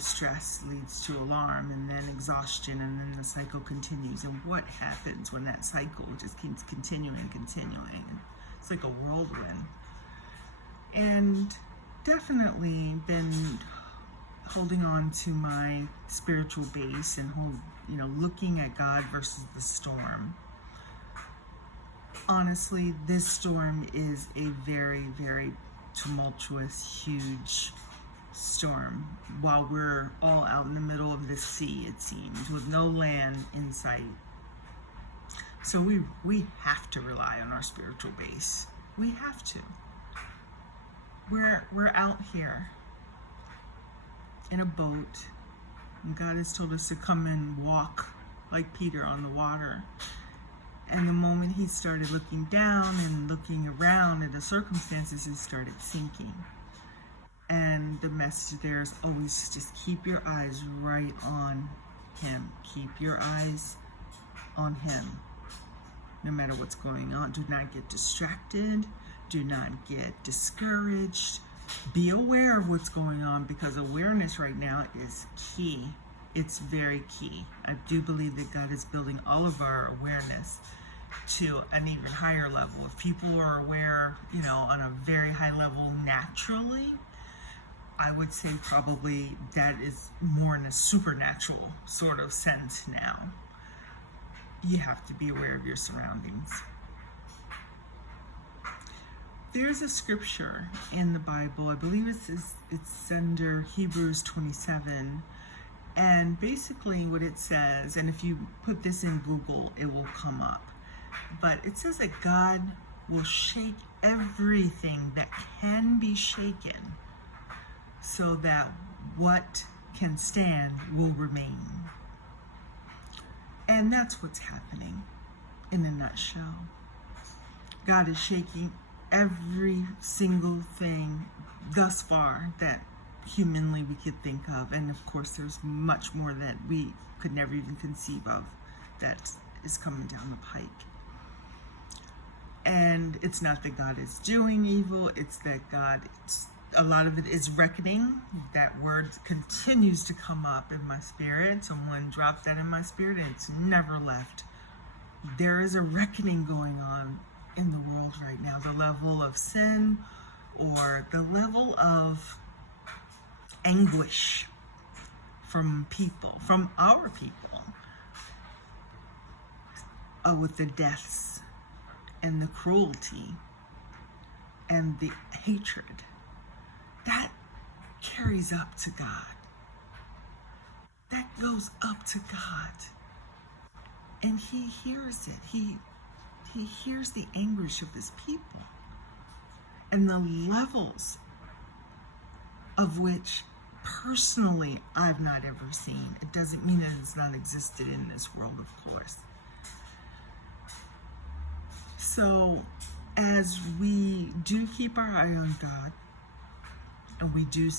Stress leads to alarm, and then exhaustion, and then the cycle continues. And what happens when that cycle just keeps continuing? It's like a whirlwind. And definitely been holding on to my spiritual base and looking at God versus the storm. Honestly, this storm is a very, very tumultuous, huge storm, while we're all out in the middle of the sea, it seems, with no land in sight. So we have to rely on our spiritual base. We have to. We're out here in a boat, and God has told us to come and walk like Peter on the water. And the moment he started looking down and looking around at the circumstances, he started sinking. And the message there is always just keep your eyes right on him. Keep your eyes on him. No matter what's going on, do not get distracted. Do not get discouraged. Be aware of what's going on, because awareness right now is key. It's very key. I do believe that God is building all of our awareness to an even higher level. If people are aware, on a very high level naturally, I would say probably that is more in a supernatural sort of sense now. You have to be aware of your surroundings. There's a scripture in the Bible, I believe it's under Hebrews 27, and basically what it says, and if you put this in Google, it will come up, but it says that God will shake everything that can be shaken, so that what can stand will remain. And that's what's happening in a nutshell. God is shaking every single thing thus far that humanly we could think of. And of course, there's much more that we could never even conceive of that is coming down the pike. And it's not that God is doing evil, it's that a lot of it is reckoning. That word continues to come up in my spirit. Someone dropped that in my spirit and it's never left. There is a reckoning going on in the world right now. The level of sin, or the level of anguish from people, from our people, with the deaths and the cruelty and the hatred, that carries up to God. That goes up to God. And he hears it. He hears the anguish of his people. And the levels of which personally I've not ever seen. It doesn't mean that it's not existed in this world, of course. So as we do keep our eye on God, and we do